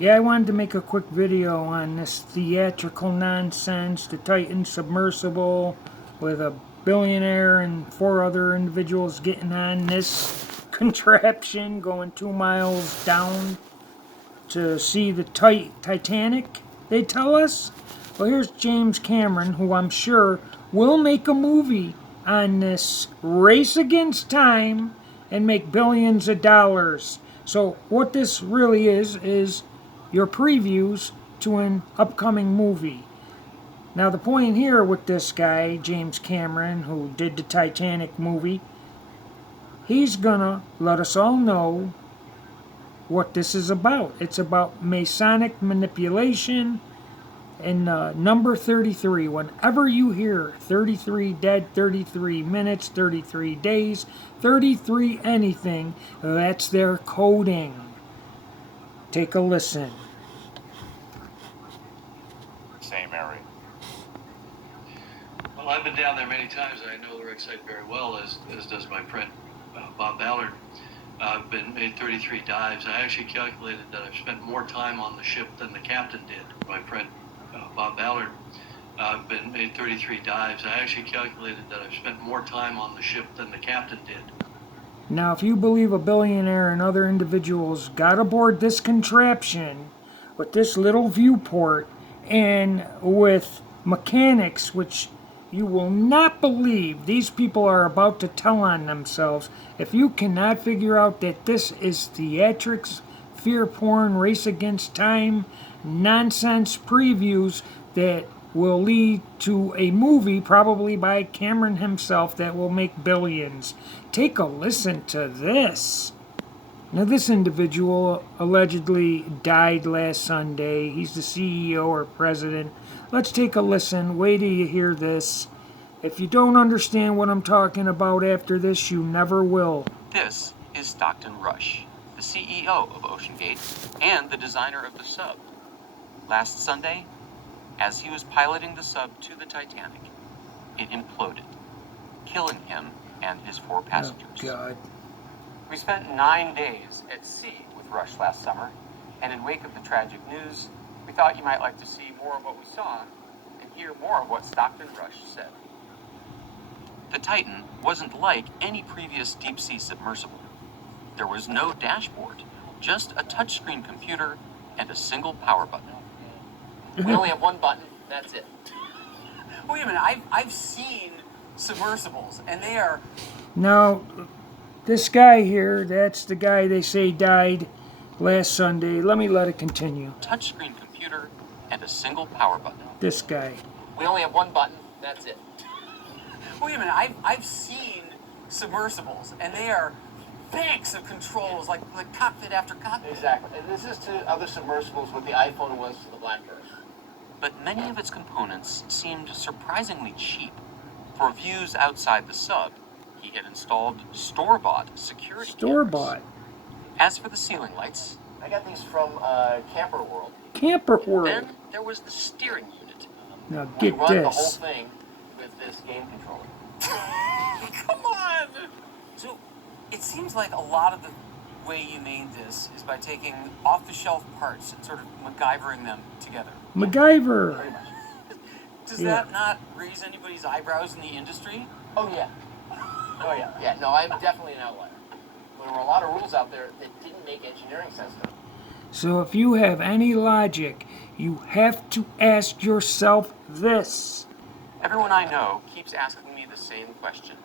Yeah, I wanted to make a quick video on this theatrical nonsense, the Titan submersible with a billionaire and 4 other individuals getting on this contraption going 2 miles down to see the Titanic, they tell us. Well, here's James Cameron, who I'm sure will make a movie on this race against time and make billions of dollars. So what this really is your previews to an upcoming movie. Now the point here with this guy, James Cameron, who did the Titanic movie, he's gonna let us all know what this is about. It's about Masonic manipulation and number 33. Whenever you hear 33 dead, 33 minutes, 33 days, 33 anything, that's their coding. Take a listen. Same area. Well, I've been down there many times. I know the wreck site very well, as does my friend Bob Ballard. I've made 33 dives. I actually calculated that I've spent more time on the ship than the captain did. My friend Bob Ballard. I've made 33 dives. I actually calculated that I've spent more time on the ship than the captain did. Now, if you believe a billionaire and other individuals got aboard this contraption with this little viewport and with mechanics, which you will not believe these people are about to tell on themselves, if you cannot figure out that this is theatrics, fear porn, race against time, nonsense previews that will lead to a movie, probably by Cameron himself, that will make billions. Take a listen to this. Now, this individual allegedly died last Sunday. He's the CEO or president. Let's take a listen. Wait till you hear this. If you don't understand what I'm talking about after this, you never will. This is Stockton Rush, the CEO of OceanGate and the designer of the sub. Last Sunday, as he was piloting the sub to the Titanic, it imploded, killing him and his 4 passengers. Oh, God. We spent 9 days at sea with Rush last summer, and in wake of the tragic news, we thought you might like to see more of what we saw and hear more of what Stockton Rush said. The Titan wasn't like any previous deep-sea submersible. There was no dashboard, just a touchscreen computer and a single power button. We only have one button, that's it. Wait a minute, I've seen submersibles, and they are... Now, this guy here, that's the guy they say died last Sunday. Let it continue. Touchscreen computer and a single power button. This guy. We only have one button, that's it. Wait a minute, I've seen submersibles, and they are banks of controls, like cockpit after cockpit. Exactly. And this is to other submersibles what the iPhone was to the BlackBerry. But many of its components seemed surprisingly cheap. For views outside the sub, he had installed store-bought security Store-bought. cameras. As for the ceiling lights, I got these from Camper World. Camper World. then there was the steering unit. Now We get run the whole this. thing with this game controller. Come on! So, it seems like a lot of the way you made this is by taking off-the-shelf parts and sort of MacGyvering them together. MacGyver. Pretty much. Does Yeah. that not raise anybody's eyebrows in the industry? Oh, yeah. Oh, yeah. Yeah, no, I'm definitely an outlier. There were a lot of rules out there that didn't make engineering sense to me. So if you have any logic, you have to ask yourself this. Everyone I know keeps asking me the same question.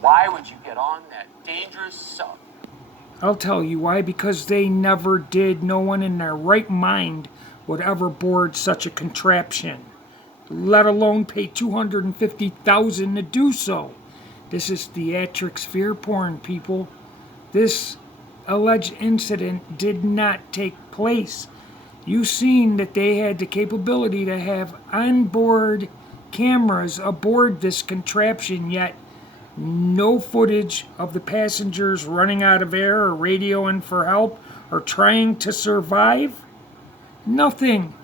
Why would you get on that dangerous sub? I'll tell you why, because they never did. No one in their right mind would ever board such a contraption, let alone pay $250,000 to do so. This is theatrics fear porn, people. This alleged incident did not take place. You've seen that they had the capability to have onboard cameras aboard this contraption, yet no footage of the passengers running out of air or radioing for help or trying to survive. Nothing.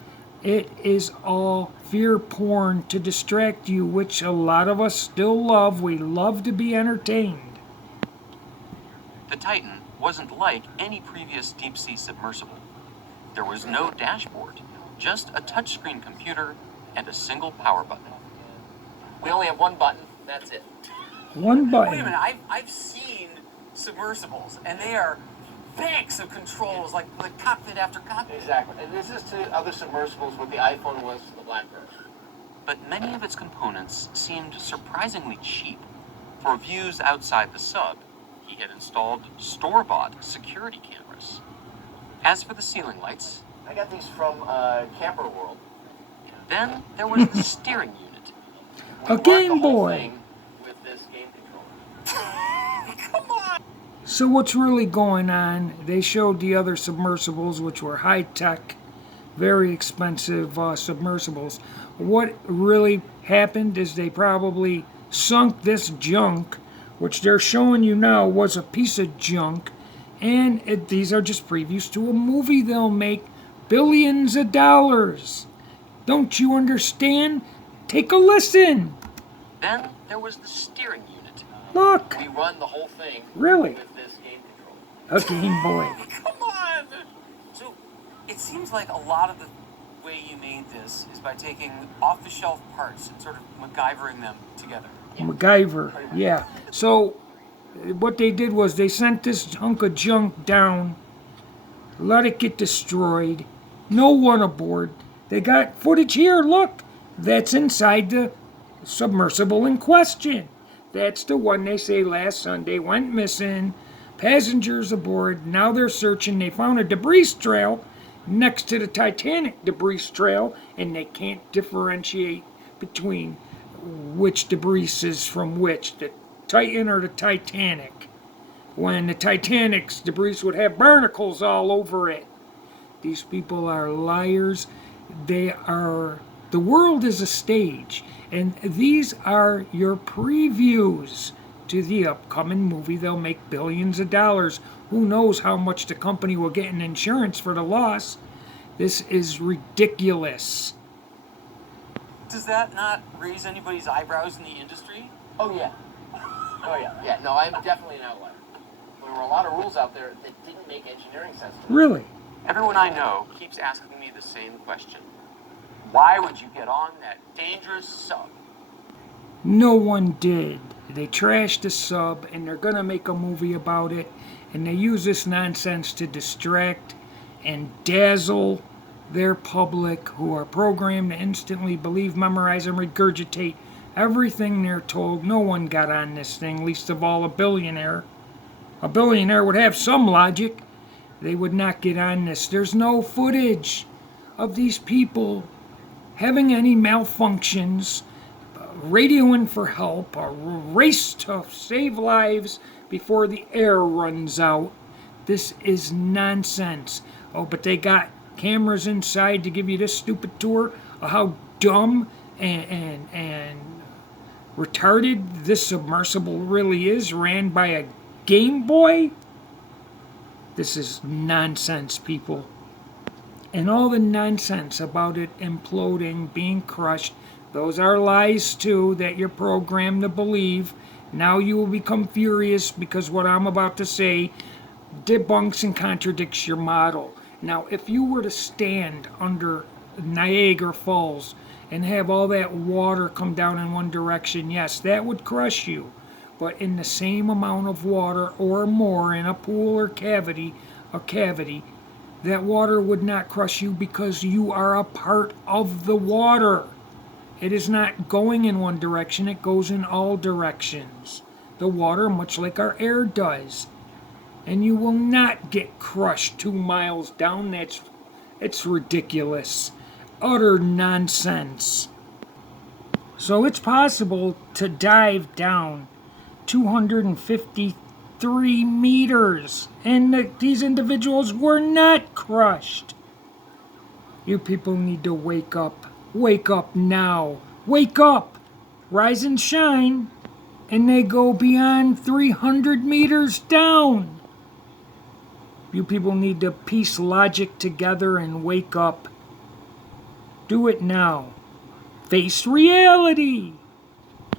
It is all fear porn to distract you, which a lot of us still love. We love to be entertained. The Titan wasn't like any previous deep-sea submersible. There was no dashboard, just a touchscreen computer and a single power button. We only have one button. That's it. One Wait a button. minute, I've seen submersibles, and they are banks of controls, like cockpit after cockpit. Exactly. And this is to other submersibles what the iPhone was to the BlackBerry. But many of its components seemed surprisingly cheap. For views outside the sub, he had installed store-bought security cameras. As for the ceiling lights, I got these from Camper World. then there was the steering unit. We A run Game the whole Boy. thing with this game controller. Come on! So what's really going on? They showed the other submersibles, which were high-tech, very expensive submersibles. What really happened is they probably sunk this junk, which they're showing you now was a piece of junk, and these are just previews to a movie they'll make billions of dollars. Don't you understand? Take a listen. Then there was the steering unit. Look, We run the whole thing Really? with this game controller. a Game Boy. Come on! So, it seems like a lot of the way you made this is by taking off-the-shelf parts and sort of MacGyvering them together. MacGyver, yeah. So what they did was they sent this hunk of junk down, let it get destroyed, no one aboard. They got footage here, look, that's inside the submersible in question. That's the one they say last Sunday went missing, passengers aboard, now they're searching, they found a debris trail next to the Titanic debris trail, and they can't differentiate between which debris is from which, the Titan or the Titanic. When the Titanic's debris would have barnacles all over it. These people are liars. The world is a stage, and these are your previews to the upcoming movie. They'll make billions of dollars. Who knows how much the company will get in insurance for the loss? This is ridiculous. Does that not raise anybody's eyebrows in the industry? Oh yeah. Oh yeah. Yeah. No, I'm definitely an outlier. There were a lot of rules out there that didn't make engineering sense to me. Really? Everyone I know keeps asking me the same question. Why would you get on that dangerous sub? No one did. They trashed the sub, and they're gonna make a movie about it, and they use this nonsense to distract and dazzle their public, who are programmed to instantly believe, memorize, and regurgitate everything they're told. No one got on this thing, least of all a billionaire. A billionaire would have some logic. They would not get on this. There's no footage of these people having any malfunctions, radioing for help, a race to save lives before the air runs out. This is nonsense. Oh, but they got cameras inside to give you this stupid tour of how dumb and retarded this submersible really is, ran by a Game Boy. This is nonsense, people. And all the nonsense about it imploding, being crushed, those are lies too that you're programmed to believe. Now you will become furious because what I'm about to say debunks and contradicts your model. Now, if you were to stand under Niagara Falls and have all that water come down in one direction, yes, that would crush you. But in the same amount of water or more in a pool or cavity, that water would not crush you because you are a part of the water. It is not going in one direction, it goes in all directions. The water, much like our air does. And you will not get crushed 2 miles down. It's ridiculous. Utter nonsense. So it's possible to dive down 253 meters, and these individuals were not crushed. You people need to wake up. Wake up now. Wake up. Rise and shine. And they go beyond 300 meters down. You people need to piece logic together and wake up. Do it now. Face reality.